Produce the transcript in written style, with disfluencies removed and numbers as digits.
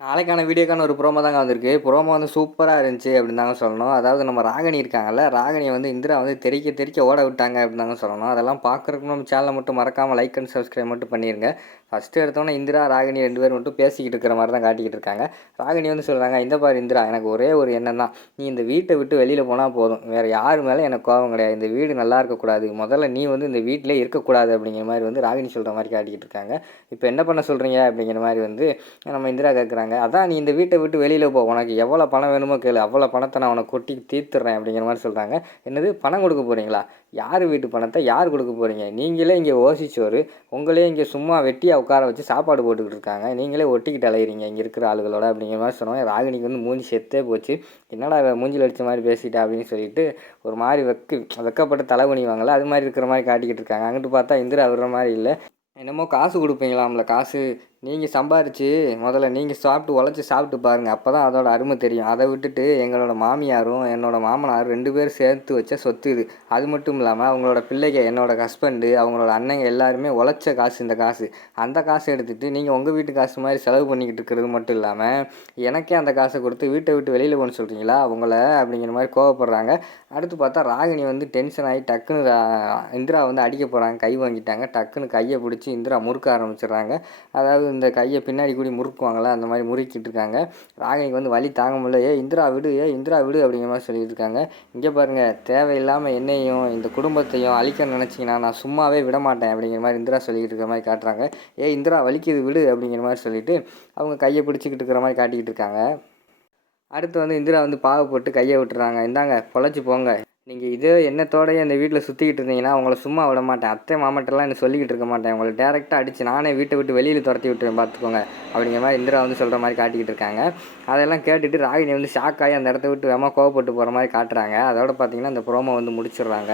நாளைக்கான வீடியோக்கான ஒரு ப்ரோமோ தாங்க வந்திருக்கு. ப்ரோமோ வந்து சூப்பரா இருந்துச்சு அப்படின்னு தாங்க சொல்லணும். அதாவது நம்ம ராகினி இருக்காங்கல்ல, ராகினிய வந்து இந்திரா வந்து தெறிக்க தெறிக்க ஓட விட்டாங்க அப்படின்னு தாங்க சொல்லணும். அதெல்லாம் பார்க்குறதுக்கு நம்ம சேனலை மட்டும் மறக்காம லைக் அண்ட் சப்ஸ்கிரைப் மட்டும் பண்ணிருங்க. ஃபஸ்ட்டு எடுத்தோன்னே இந்திரா, ராகினி 2 பேரும் மட்டும் பேசிக்கிட்டு இருக்கிற மாரி தான் காட்டிக்கிட்டு இருக்காங்க. ராகினி வந்து சொல்றாங்க, "இந்த பாரு இந்திரா, எனக்கு ஒரே ஒரு எண்ணம் தான். நீ இந்த வீட்டை விட்டு வெளியில போனா போதும். வேற யார் மேலே எனக்கு கோவம் கிடையாது. இந்த வீடு நல்லா இருக்கக்கூடாது. முதல்ல நீ வந்து இந்த வீட்டிலே இருக்கக்கூடாது." அப்படிங்கிற மாரி வந்து ராகினி சொல்ற மாரி காட்டிக்கிட்டு இருக்காங்க. இப்போ என்ன பண்ண சொல்றீங்க அப்படிங்கிற மாரி வந்து நம்ம இந்திரா கேட்குறாங்க. அதான் நீ இந்த வீட்டை விட்டு வெளியில் போ, உனக்கு எவ்வளோ பணம் வேணுமோ கேளு, அவ்வளோ பணத்தை நான் உனக்கு கொட்டி தீர்த்துறேன் அப்படிங்கிற மாதிரி சொல்கிறாங்க. என்னது, பணம் கொடுக்க போகிறீங்களா? யார் வீட்டு பணத்தை யார் கொடுக்க போகிறீங்க? நீங்களே இங்கே ஓசிச்சோறு, உங்களே இங்கே சும்மா வெட்டியாக உட்கார வச்சு சாப்பாடு போட்டுக்கிட்டு இருக்காங்க, நீங்களே ஒட்டிக்கிட்டு அலையிறீங்க இங்கே இருக்கிற ஆளுகளோட அப்படிங்கிற மாதிரி சொன்னோம். ராகினிக்கு வந்து மூஞ்சி செத்தே போச்சு. என்னடா மூஞ்சில் அடித்த மாதிரி பேசிட்டா அப்படின்னு சொல்லிட்டு ஒரு மாதிரி வெக்கப்பட்டு தலை குனிவாங்கள்ல, அது மாதிரி இருக்கிற மாதிரி காட்டிக்கிட்டு இருக்காங்க. அங்கிட்டு பார்த்தா இந்திரா விடுற மாதிரி இல்லை. என்னமோ காசு கொடுப்பீங்களாம்ல, காசு நீங்கள் சம்பாரித்து முதல்ல நீங்கள் சாப்பிட்டு உழைச்சி சாப்பிட்டு பாருங்கள், அப்போ தான் அதோட அருமை தெரியும். அதை விட்டுட்டு எங்களோட மாமியாரும் என்னோடய மாமனாரும் 2 பேரும் சேர்த்து வச்ச சொத்து இது. அது மட்டும் இல்லாமல் அவங்களோட பிள்ளைங்க, என்னோடய ஹஸ்பண்டு, அவங்களோட அண்ணங்க எல்லாருமே உழைச்ச காசு இந்த காசு. அந்த காசை எடுத்துகிட்டு நீங்கள் உங்கள் வீட்டு காசு மாதிரி செலவு பண்ணிக்கிட்டு இருக்கிறது மட்டும் இல்லாமல் எனக்கே அந்த காசை கொடுத்து வீட்டை விட்டு வெளியில் போகணும்னு சொல்கிறீங்களா அவங்கள அப்படிங்கிற மாதிரி கோவப்படுறாங்க. அடுத்து பார்த்தா ராகினி வந்து டென்ஷன் ஆகி டக்குன்னு இந்திரா வந்து அடிக்க போகிறாங்க. கை வாங்கிட்டாங்க. டக்குன்னு கையை பிடிச்சி இந்திரா முறுக்க ஆரம்பிச்சிடுறாங்க. அதாவது இந்த கையை பின்னாடி கூடி முறுக்குவாங்களா, அந்த மாதிரி முறுக்கிட்டு இருக்காங்க. ராகினிக்கு வந்து வலி தாங்க முடியல. இந்திரா விடு, இந்திரா விடு அப்படிங்கிற மாதிரி சொல்லிட்டு இருக்காங்க. இங்கே பாருங்கள், தேவையில்லாமல் என்னையும் இந்த குடும்பத்தையும் அழிக்க நினச்சிங்கன்னா நான் சும்மாவே விட மாட்டேன் அப்படிங்கிற மாதிரி இந்திரா சொல்லிக்கிட்டு இருக்கிற மாதிரி காட்டுறாங்க. இந்திரா வலிக்குது விடு அப்படிங்கிற மாதிரி சொல்லிட்டு அவங்க கையை பிடிச்சிக்கிட்டு இருக்கிற மாதிரி காட்டிக்கிட்டு இருக்காங்க. அடுத்து வந்து இந்திரா வந்து பாவப்பட்டு கையை விட்டுறாங்க. இந்தாங்க பொழைச்சி போங்க, நீங்கள் இதே எண்ணத்தோடையே இந்த வீட்டில் சுற்றிக்கிட்டு இருந்தீங்கன்னா உங்களை சும்மா விட மாட்டேன், அத்தை மாமட்டெல்லாம் என்ன சொல்லிக்கிட்டு இருக்க மாட்டேன், உங்களை டேரெக்டாக அடித்து நானே வீட்டை விட்டு வெளியில் துரத்தி விட்டுருவேன் பார்த்துக்கோங்க அப்படிங்கிற மாதிரி இந்திரா வந்து சொல்கிற மாதிரி காட்டிக்கிட்டு இருக்காங்க. அதெல்லாம் கேட்டுட்டு ராகினி வந்து ஷாக்காகி அந்த இடத்த விட்டு வேகமாக கோவப்பட்டு போகிற மாதிரி காட்டுறாங்க. அதோட பார்த்திங்கன்னா இந்த ப்ரோமோ வந்து முடிச்சிடுறாங்க.